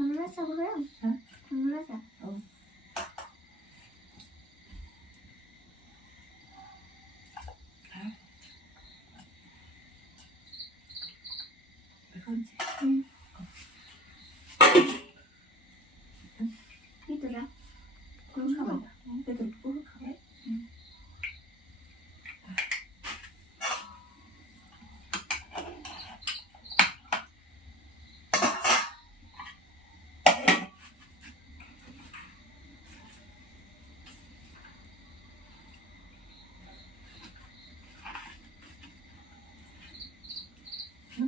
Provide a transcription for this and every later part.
Rasa belum? Hah? Rasa? Oh. Gitu dah. Kurang apa? Betul, kurang apa?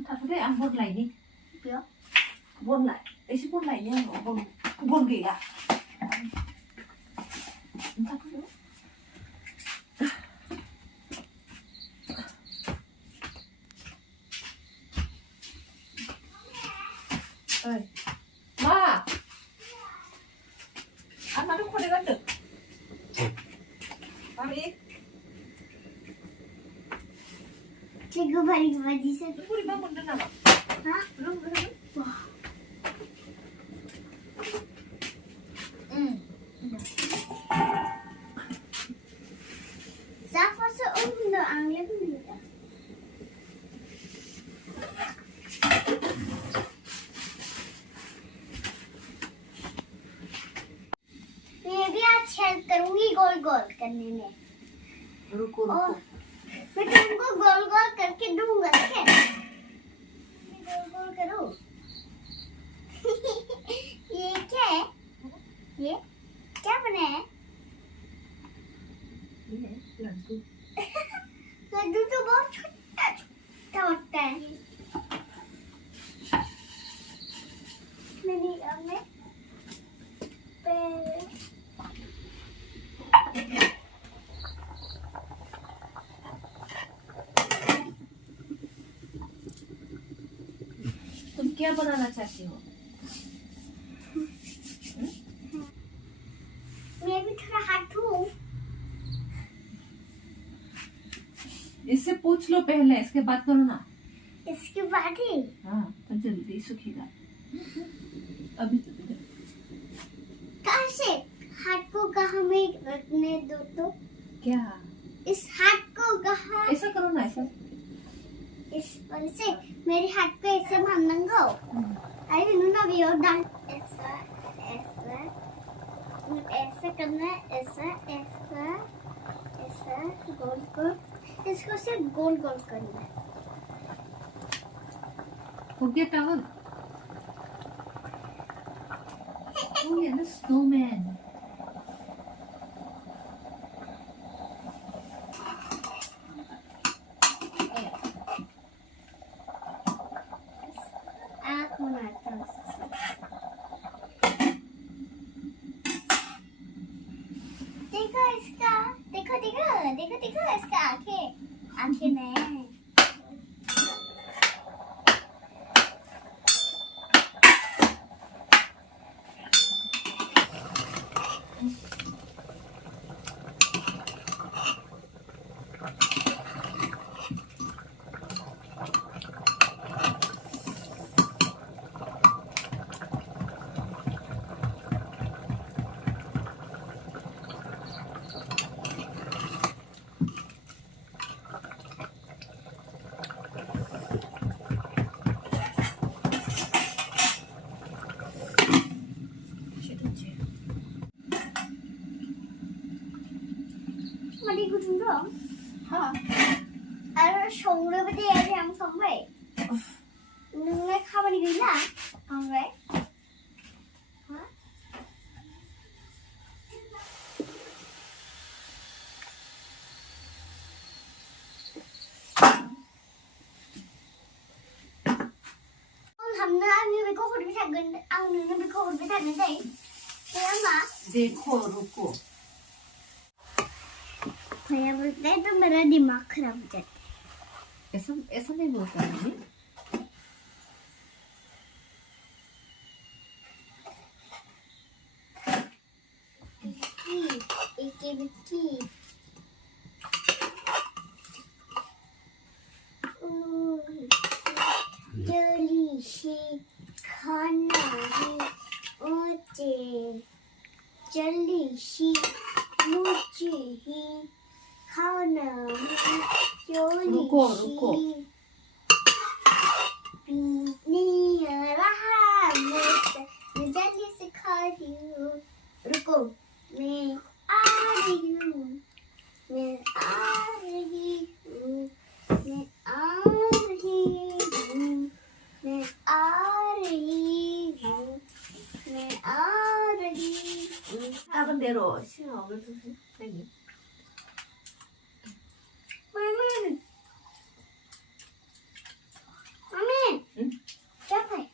Thật thế ăn buồn này đi. Được. Buồn lại. Đấy chứ buồn này nha. Buồn kì à? Thật thế. ơi. Ma. Ăn nó không có ăn được. Mami. Cikgu balik baju saya. Puri bangun dah nak. Ha? Belum. Wah. Siapa seorang angin kita? मैं भी आज help करूंगी गोल गोल करने में। रुको और मैं तुमको गोल गोल करके दूंगा, ठीक है? मैं गोल गोल करूँ। ये क्या है? ये क्या बनाया है? ये लड्डू। लड्डू तो बहुत छोटा छोटा होता है। मैंने अपने तुम क्या बनाना चाहती हो? मैं भी थोड़ा हाथ हूँ। इससे पूछ लो पहले, इसके बाद करो ना। इसके बाद ही हाँ तो जल्दी सूखेगा। अभी तो दे। कहाँ से हाथ को कहाँ में रखने दो तो? क्या? इस हाथ को कहाँ? ऐसा करो ना, ऐसा। इस वाले से मेरे हाथ को ऐसे बांधूंगा। अरे नूना भी और डाल ऐसा ऐसा ऐसा करना है, ऐसा ऐसा ऐसा गोल गोल, इसको सिर्फ गोल गोल करना है। हो गया टॉवल। हो गया ना स्नोमैन। आँख बनाता हूँ। देखो इसका, देखो देखो देखो देखो इसका आंखें, आंखें नहीं। Mày đi cùng được không? हाँ। À, sống rồi bây giờ thì em sống vậy. Nghe không đi gửi là không vậy? Hả? Thầm nữa ăn như mấy cô hột với thằng gần ăn nữa mấy cô hột với thằng đến đây. Thế mà. देखो रुको। भैया बोलते हैं तो मेरा दिमाग खराब हो जाता है। ऐसा ऐसा नहीं बोलता है। विक्की जली शी खाना ही ऊंचे जली शी मुझे ही खाना ही जली रुको। शी पीनी रहा मुझसे मैं जल्दी से खा रही हूँ। रुको मैं आ रही हूँ, मैं आ रही हूँ, मैं आ रही हूँ, मैं आ रही हूँ, मैं आ रही हूँ। 다른 데로 신호를 주세요. 여기. Mummy mummy 응? क्या खाए?